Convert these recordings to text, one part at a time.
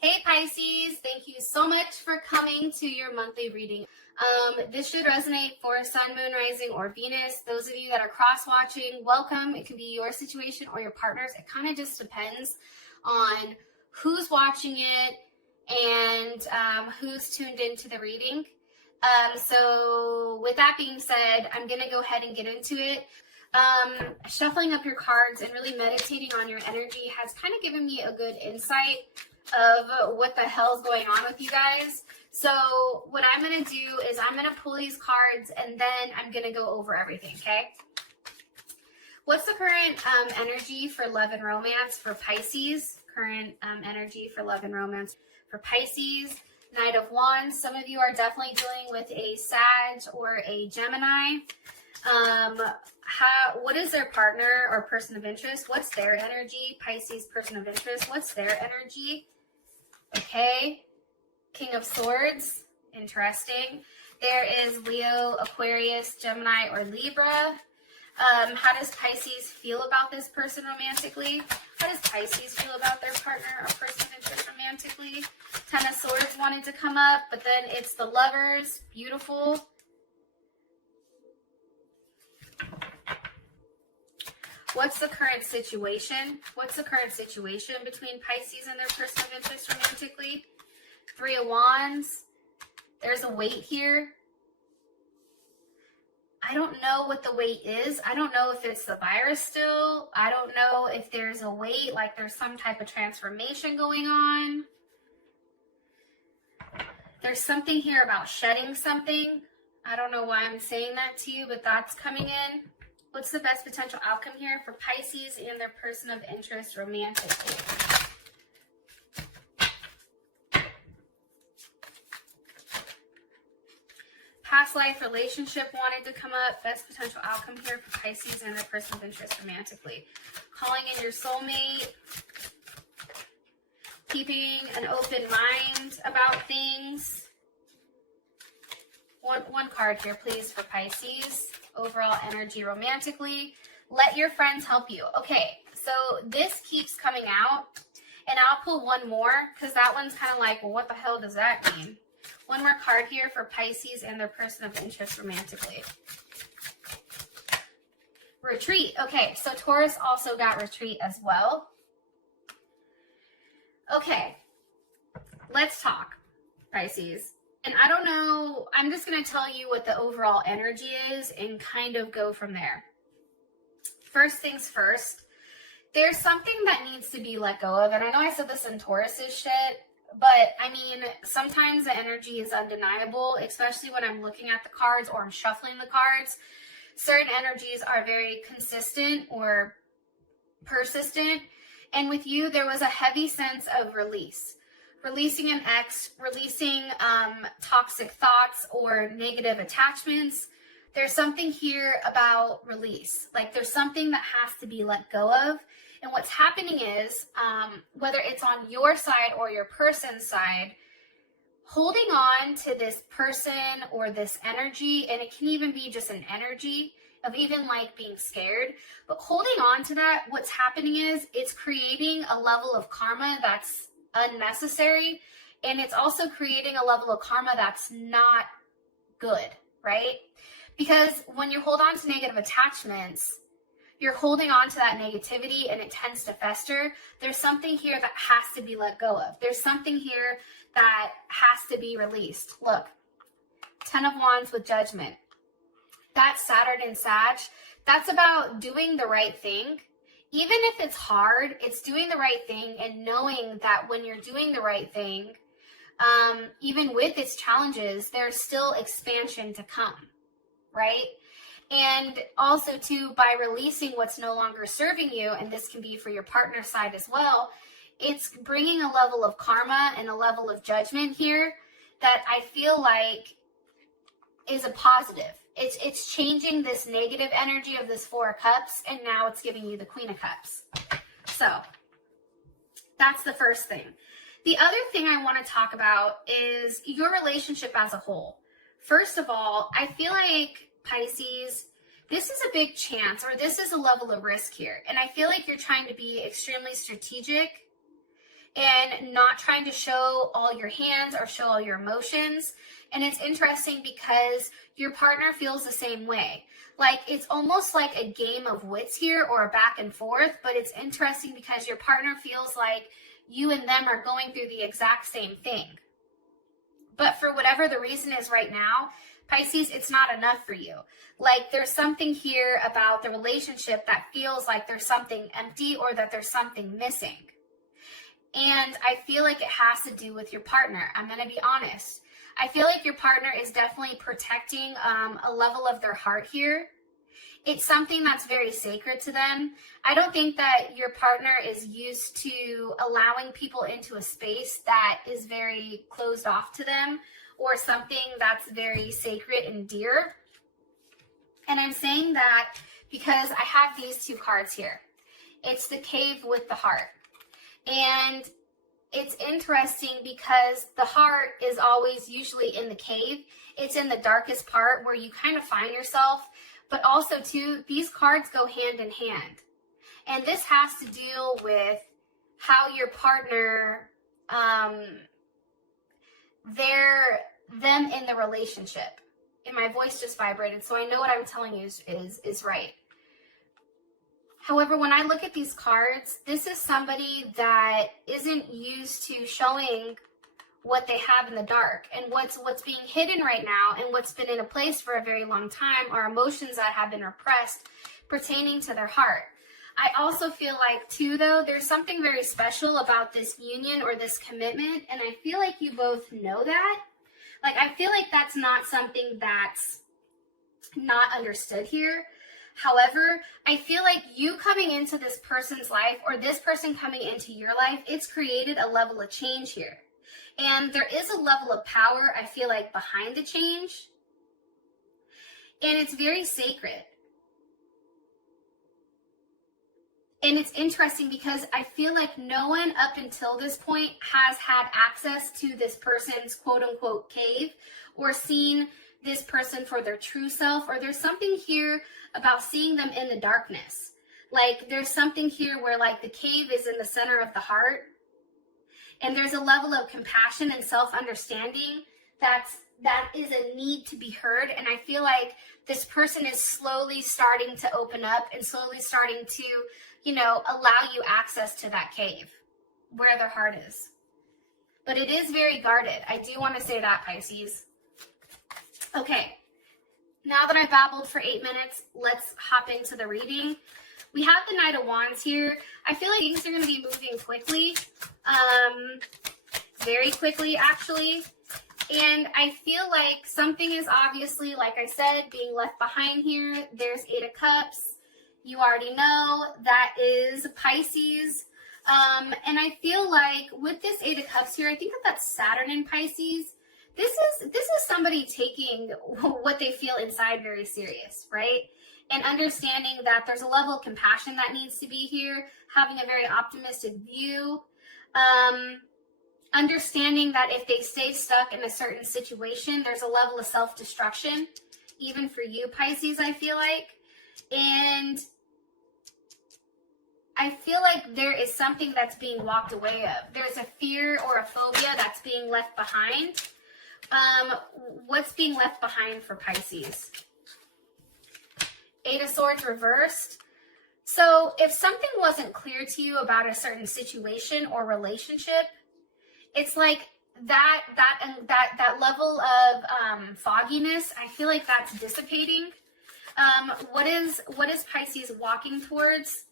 Hey Pisces, thank you so much for coming to your monthly reading. This should resonate for Sun, Moon, Rising, or Venus. Those of you that are cross-watching, welcome. It can be your situation or your partner's. It kind of just depends on who's watching it and who's tuned into the reading. So with that being said, I'm going to go ahead and get into it. Shuffling up your cards and really meditating on your energy has kind of given me a good insight of what the hell's going on with you guys. So what I'm going to do is I'm going to pull these cards and then I'm going to go over everything, okay? What's the current energy for love and romance for Pisces? Current energy for love and romance for Pisces. Knight of Wands. Some of you are definitely dealing with a Sag or a Gemini. What is their partner or person of interest? What's their energy? Pisces, person of interest. What's their energy? Okay. King of Swords. Interesting. There is Leo, Aquarius, Gemini, or Libra. How does Pisces feel about this person romantically? How does Pisces feel about their partner or person of interest romantically? Ten of Swords wanted to come up, but then it's the Lovers. Beautiful. What's the current situation? What's the current situation between Pisces and their person of interest romantically? Three of Wands. There's a weight here. I don't know what the weight is. I don't know if it's the virus still. I don't know if there's a weight, like there's some type of transformation going on. There's something here about shedding something. I don't know why I'm saying that to you, but that's coming in. What's the best potential outcome here for Pisces and their person of interest romantically? Past life relationship wanted to come up. Best potential outcome here for Pisces and their person of interest romantically. Calling in your soulmate. Keeping an open mind about things. One card here, please, for Pisces. Overall energy romantically. Let your friends help you. Okay, so this keeps coming out. And I'll pull one more because that one's kind of like, well, what the hell does that mean? One more card here for Pisces and their person of interest romantically. Retreat. Okay, so Taurus also got retreat as well. Okay, let's talk, Pisces. And I don't know, I'm just going to tell you what the overall energy is and kind of go from there. First things first, there's something that needs to be let go of. And I know I said this in Taurus's shit, but I mean, sometimes the energy is undeniable, especially when I'm looking at the cards or I'm shuffling the cards. Certain energies are very consistent or persistent. And with you, there was a heavy sense of release. Releasing an ex, releasing toxic thoughts or negative attachments. There's something here about release. Like there's something that has to be let go of. And what's happening is, whether it's on your side or your person's side, holding on to this person or this energy, and it can even be just an energy of even like being scared, but holding on to that, what's happening is it's creating a level of karma that's unnecessary, and it's also creating a level of karma that's not good, right? Because when you hold on to negative attachments, you're holding on to that negativity and it tends to fester. There's something here that has to be let go of. There's something here that has to be released. Look, Ten of Wands with Judgment. That's Saturn and Sag. That's about doing the right thing. Even if it's hard, it's doing the right thing and knowing that when you're doing the right thing, even with its challenges, there's still expansion to come, right? And also too, by releasing what's no longer serving you, and this can be for your partner's side as well, it's bringing a level of karma and a level of judgment here that I feel like is a positive. It's changing this negative energy of this Four of Cups, and now it's giving you the Queen of Cups. So that's the first thing. The other thing I want to talk about is your relationship as a whole. First of all, I feel like Pisces, this is a big chance, or this is a level of risk here. And I feel like you're trying to be extremely strategic and not trying to show all your hands or show all your emotions. And it's interesting because your partner feels the same way. Like, it's almost like a game of wits here, or a back and forth, but it's interesting because your partner feels like you and them are going through the exact same thing. But for whatever the reason is right now, Pisces, it's not enough for you. Like, there's something here about the relationship that feels like there's something empty, or that there's something missing. And I feel like it has to do with your partner. I'm going to be honest. I feel like your partner is definitely protecting a level of their heart here. It's something that's very sacred to them. I don't think that your partner is used to allowing people into a space that is very closed off to them, or something that's very sacred and dear. And I'm saying that because I have these two cards here. It's the cave with the heart. And it's interesting because the heart is always usually in the cave. It's in the darkest part where you kind of find yourself. But also, too, these cards go hand in hand. And this has to deal with how your partner, them in the relationship. And my voice just vibrated, so I know what I'm telling you is right. However, when I look at these cards, this is somebody that isn't used to showing what they have in the dark. And what's being hidden right now, and what's been in a place for a very long time, are emotions that have been repressed pertaining to their heart. I also feel like, too, though, there's something very special about this union or this commitment, and I feel like you both know that. Like, I feel like that's not something that's not understood here. However, I feel like you coming into this person's life, or this person coming into your life, it's created a level of change here. And there is a level of power, I feel like, behind the change. And it's very sacred. And it's interesting because I feel like no one up until this point has had access to this person's quote-unquote cave, or seen this person for their true self, or there's something here about seeing them in the darkness. Like, there's something here where, like, the cave is in the center of the heart, and there's a level of compassion and self-understanding that is a need to be heard. And I feel like this person is slowly starting to open up, and slowly starting to, allow you access to that cave where their heart is. But it is very guarded. I do want to say that, Pisces. Okay, now that I babbled for 8 minutes, let's hop into the reading. We have the Knight of Wands here. I feel like things are going to be moving quickly, very quickly, actually. And I feel like something is obviously, like I said, being left behind here. There's 8 of Cups. You already know that is Pisces. And I feel like with this 8 of Cups here, I think that's Saturn in Pisces. This is somebody taking what they feel inside very serious, right? And understanding that there's a level of compassion that needs to be here, having a very optimistic view, understanding that if they stay stuck in a certain situation, there's a level of self-destruction, even for you, Pisces, I feel like. And I feel like there is something that's being walked away of. There's a fear or a phobia that's being left behind. What's being left behind for Pisces? 8 of Swords reversed. So if something wasn't clear to you about a certain situation or relationship, it's like that level of fogginess, I feel like that's dissipating. What is Pisces walking towards?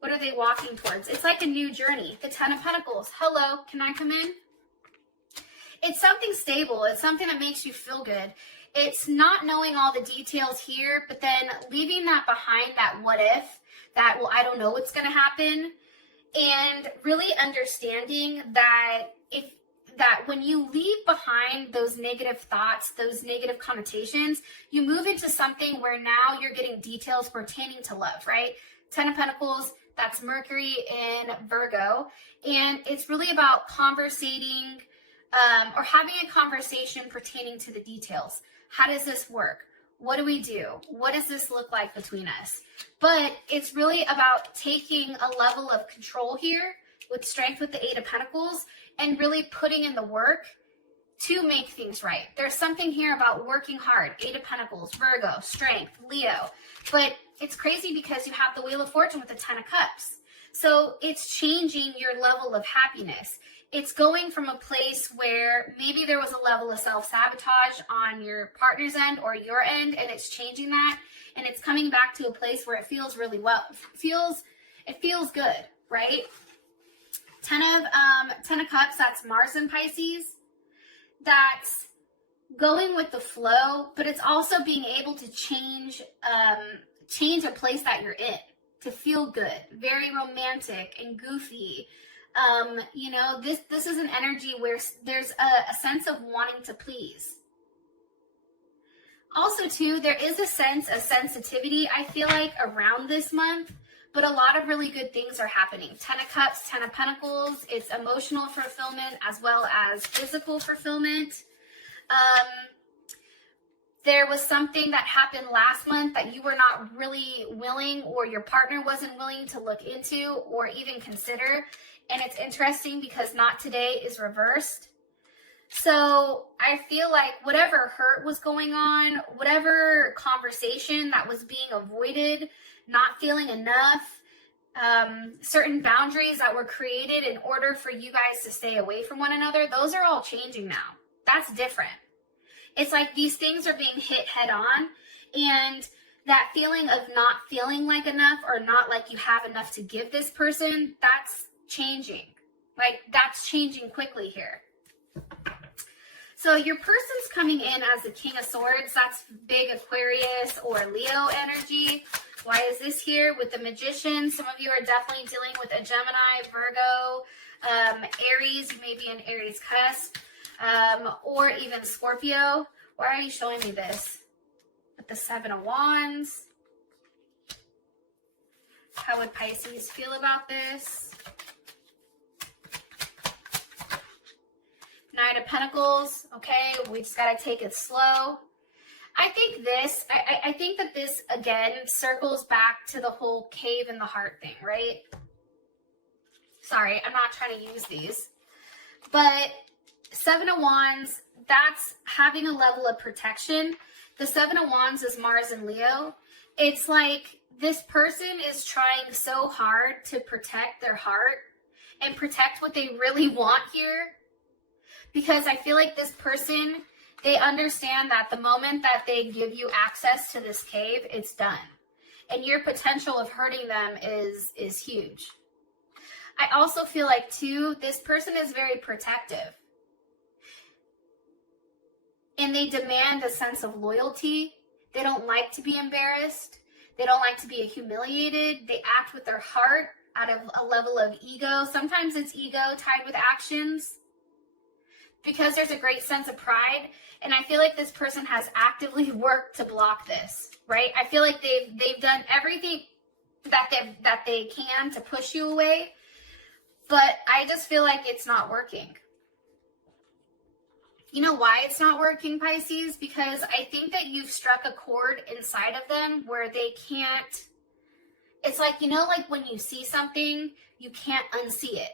What are they walking towards? It's like a new journey. The 10 of Pentacles. Hello, can I come in? It's something stable. It's something that makes you feel good. It's not knowing all the details here, but then leaving that behind, that what if, that, well, I don't know what's going to happen. And really understanding that when you leave behind those negative thoughts, those negative connotations, you move into something where now you're getting details pertaining to love, right? 10 of Pentacles, that's Mercury in Virgo. And it's really about conversating, or having a conversation pertaining to the details. How does this work? What do we do? What does this look like between us? But it's really about taking a level of control here, with strength with the Eight of Pentacles, and really putting in the work to make things right. There's something here about working hard. Eight of Pentacles, Virgo, strength, Leo. But it's crazy because you have the Wheel of Fortune with the Ten of Cups. So it's changing your level of happiness. It's going from a place where maybe there was a level of self-sabotage on your partner's end or your end, and it's changing that. And it's coming back to a place where it feels really well. It feels good, right? Ten of Cups, that's Mars and Pisces. That's going with the flow, but it's also being able to change a place that you're in to feel good. Very romantic and goofy. You know, this is an energy where there's a sense of wanting to please. Also, too, there is a sense of sensitivity, I feel like, around this month, but a lot of really good things are happening. Ten of Cups, Ten of Pentacles, it's emotional fulfillment as well as physical fulfillment. There was something that happened last month that you were not really willing, or your partner wasn't willing to look into or even consider. And it's interesting because not today is reversed. So I feel like whatever hurt was going on, whatever conversation that was being avoided, not feeling enough, certain boundaries that were created in order for you guys to stay away from one another, those are all changing now. That's different. It's like these things are being hit head on, and that feeling of not feeling like enough or not like you have enough to give this person, that's changing. Like, that's changing quickly here. So your person's coming in as the King of Swords. That's big Aquarius or Leo energy. Why is this here with the Magician? Some of you are definitely dealing with a Gemini, Virgo, Aries. You may be an Aries cusp, or even Scorpio. Why are you showing me this? With the Seven of Wands. How would Pisces feel about this? Knight of Pentacles. Okay, we just got to take it slow. I think that this, again, circles back to the whole cave in the heart thing, right? Sorry, I'm not trying to use these. But Seven of Wands, that's having a level of protection. The Seven of Wands is Mars and Leo. It's like this person is trying so hard to protect their heart and protect what they really want here. Because I feel like this person, they understand that the moment that they give you access to this cave, it's done. And your potential of hurting them is huge. I also feel like, too, this person is very protective. And they demand a sense of loyalty. They don't like to be embarrassed. They don't like to be humiliated. They act with their heart out of a level of ego. Sometimes it's ego tied with actions, because there's a great sense of pride. And I feel like this person has actively worked to block this, right? I feel like they've done everything that they can to push you away, but I just feel like it's not working. You know why it's not working, Pisces? Because I think that you've struck a chord inside of them where they can't, it's like, you know, like when you see something, you can't unsee it.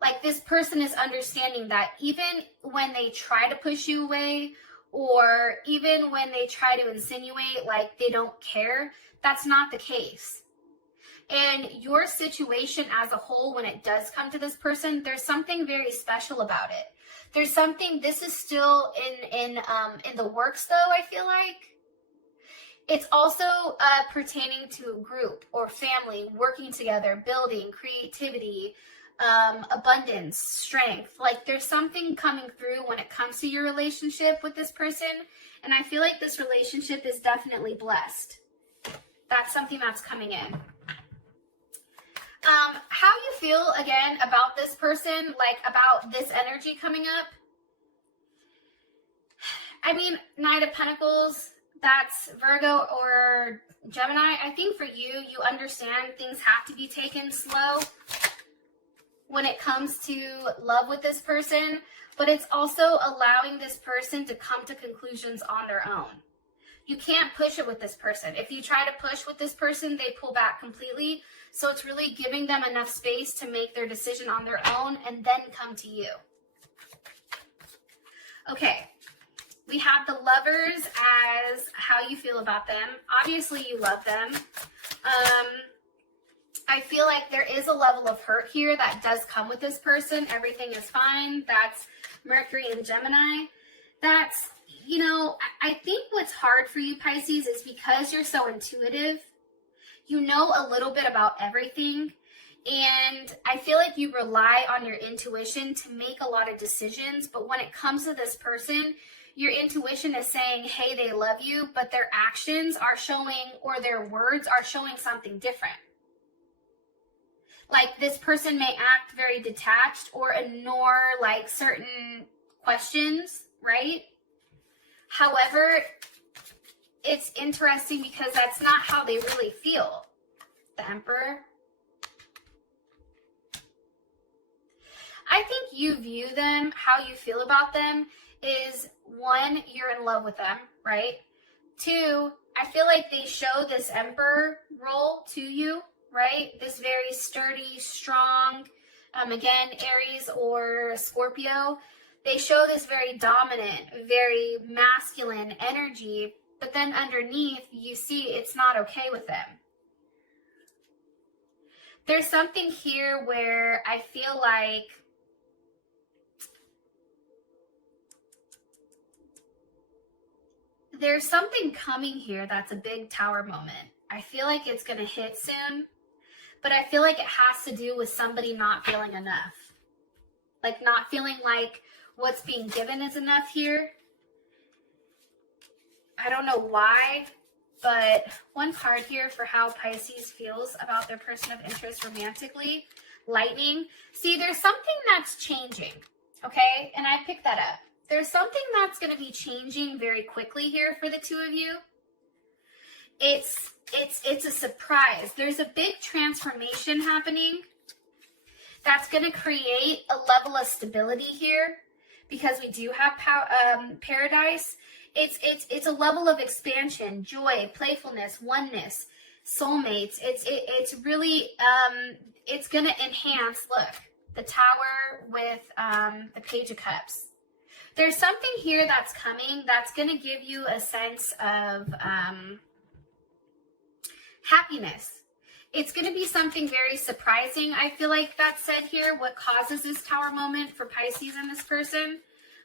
Like, this person is understanding that even when they try to push you away, or even when they try to insinuate like they don't care, that's not the case. And your situation as a whole, when it does come to this person, there's something very special about it. There's something, this is still in the works though, I feel like. It's also pertaining to a group or family, working together, building, creativity, abundance, strength. Like, there's something coming through when it comes to your relationship with this person, and I feel like this relationship is definitely blessed. That's something that's coming in. How you feel, again, about this person, like about this energy coming up? I mean, Knight of Pentacles, that's Virgo or Gemini. I think for you, you understand things have to be taken slow when it comes to love with this person, but it's also allowing this person to come to conclusions on their own. You can't push it with this person. If you try to push with this person, they pull back completely. So it's really giving them enough space to make their decision on their own and then come to you. Okay, we have the Lovers as how you feel about them. Obviously, you love them. I feel like there is a level of hurt here that does come with this person. Everything is fine. That's Mercury and Gemini. That's, you know, I think what's hard for you, Pisces, is because you're so intuitive. You know a little bit about everything. And I feel like you rely on your intuition to make a lot of decisions. But when it comes to this person, your intuition is saying, hey, they love you, but their actions are showing, or their words are showing something different. Like this person may act very detached or ignore like certain questions, right? However, it's interesting because that's not how they really feel. The Emperor. I think you view them, how you feel about them is, one, you're in love with them, right? Two, I feel like they show this Emperor role to you, right? This very sturdy, strong, again, Aries or Scorpio. They show this very dominant, very masculine energy, but then underneath, you see it's not okay with them. There's something here where I feel like there's something coming here that's a big Tower moment. I feel like it's going to hit soon, but I feel like it has to do with somebody not feeling enough. Like not feeling like what's being given is enough here. I don't know why, but one card here for how Pisces feels about their person of interest romantically. Lightning. See, there's something that's changing, okay? And I picked that up. There's something that's going to be changing very quickly here for the two of you. It's a surprise. There's a big transformation happening that's going to create a level of stability here because we do have paradise. It's a level of expansion, joy, playfulness, oneness, soulmates. It's really it's going to enhance. Look, the Tower with the Page of Cups. There's something here that's coming that's going to give you a sense of happiness. It's going to be something very surprising. I feel like that's said here. What causes this Tower moment for Pisces and this person?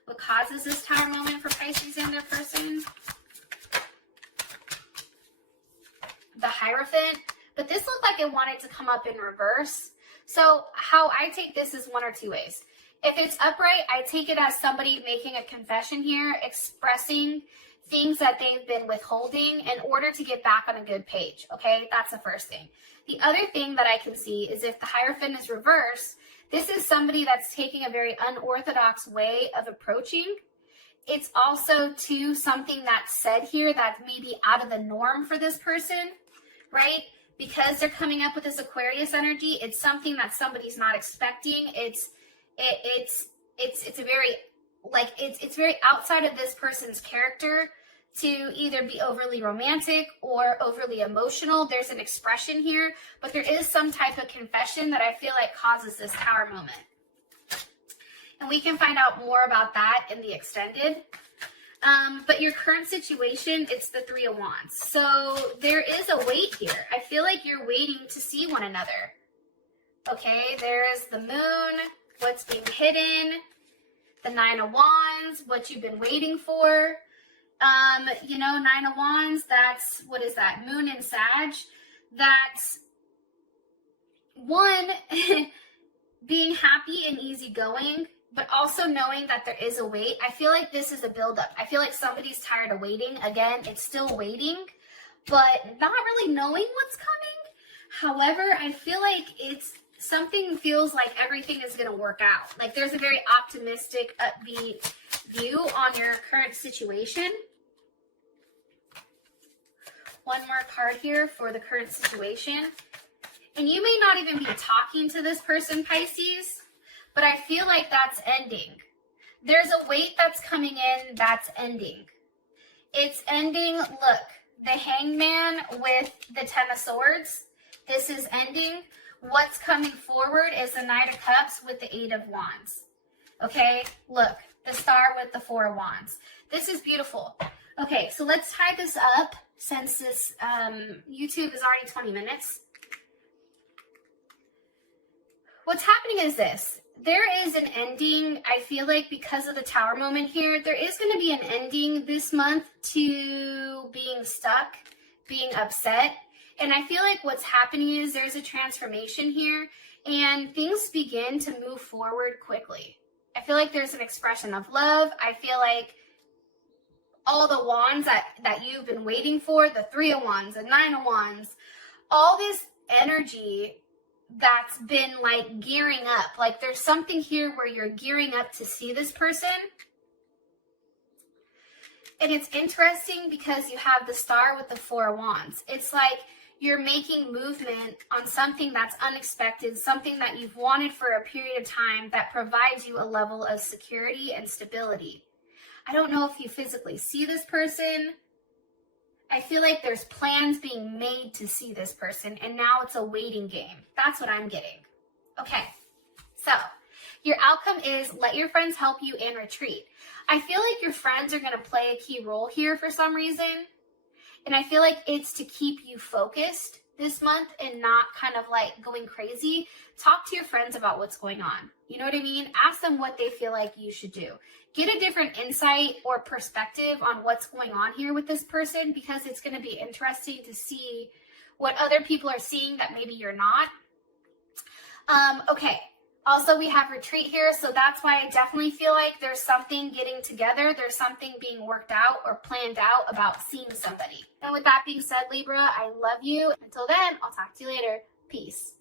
What causes this Tower moment for Pisces and their person? The Hierophant. But this looked like it wanted to come up in reverse. So how I take this is one or two ways. If it's upright, I take it as somebody making a confession here, expressing things that they've been withholding in order to get back on a good page, okay? That's the first thing. The other thing that I can see is if the Hierophant is reversed, this is somebody that's taking a very unorthodox way of approaching. It's also, too, something that's said here that's maybe out of the norm for this person, right? Because they're coming up with this Aquarius energy, it's something that somebody's not expecting. It's a very, like, it's very outside of this person's character to either be overly romantic or overly emotional. There's an expression here, but there is some type of confession that I feel like causes this Tower moment. And we can find out more about that in the extended. But your current situation, it's the Three of Wands. So there is a wait here. I feel like you're waiting to see one another. Okay, there is the Moon, what's being hidden, the Nine of Wands, what you've been waiting for. You know, Nine of Wands, that's, what is that? Moon and Sag. That's one, being happy and easygoing, but also knowing that there is a wait. I feel like this is a buildup. I feel like somebody's tired of waiting. Again, it's still waiting, but not really knowing what's coming. However, I feel like something feels like everything is going to work out. Like there's a very optimistic, upbeat view on your current situation. One more card here for the current situation. And you may not even be talking to this person, Pisces, but I feel like that's ending. There's a weight that's coming in that's ending. It's ending. Look, the Hangman with the Ten of Swords. This is ending. What's coming forward is the Knight of Cups with the Eight of Wands. Okay, look, the Star with the Four of Wands. This is beautiful. Okay, so let's tie this up since this YouTube is already 20 minutes. What's happening is this. There is an ending, I feel like, because of the Tower moment here. There is going to be an ending this month to being stuck, being upset. And I feel like what's happening is there's a transformation here and things begin to move forward quickly. I feel like there's an expression of love. I feel like all the wands that you've been waiting for, the Three of Wands, the Nine of Wands, all this energy that's been like gearing up. Like there's something here where you're gearing up to see this person. And it's interesting because you have the Star with the Four of Wands. It's like you're making movement on something that's unexpected, something that you've wanted for a period of time that provides you a level of security and stability. I don't know if you physically see this person. I feel like there's plans being made to see this person, and now it's a waiting game. That's what I'm getting. Okay, so your outcome is let your friends help you and retreat. I feel like your friends are going to play a key role here for some reason, and I feel like it's to keep you focused this month and not kind of like going crazy. Talk to your friends about what's going on. You know what I mean? Ask them what they feel like you should do. Get a different insight or perspective on what's going on here with this person, because it's going to be interesting to see what other people are seeing that maybe you're not. Okay. Also, we have retreat here, so that's why I definitely feel like there's something getting together. There's something being worked out or planned out about seeing somebody. And with that being said, Libra, I love you. Until then, I'll talk to you later. Peace.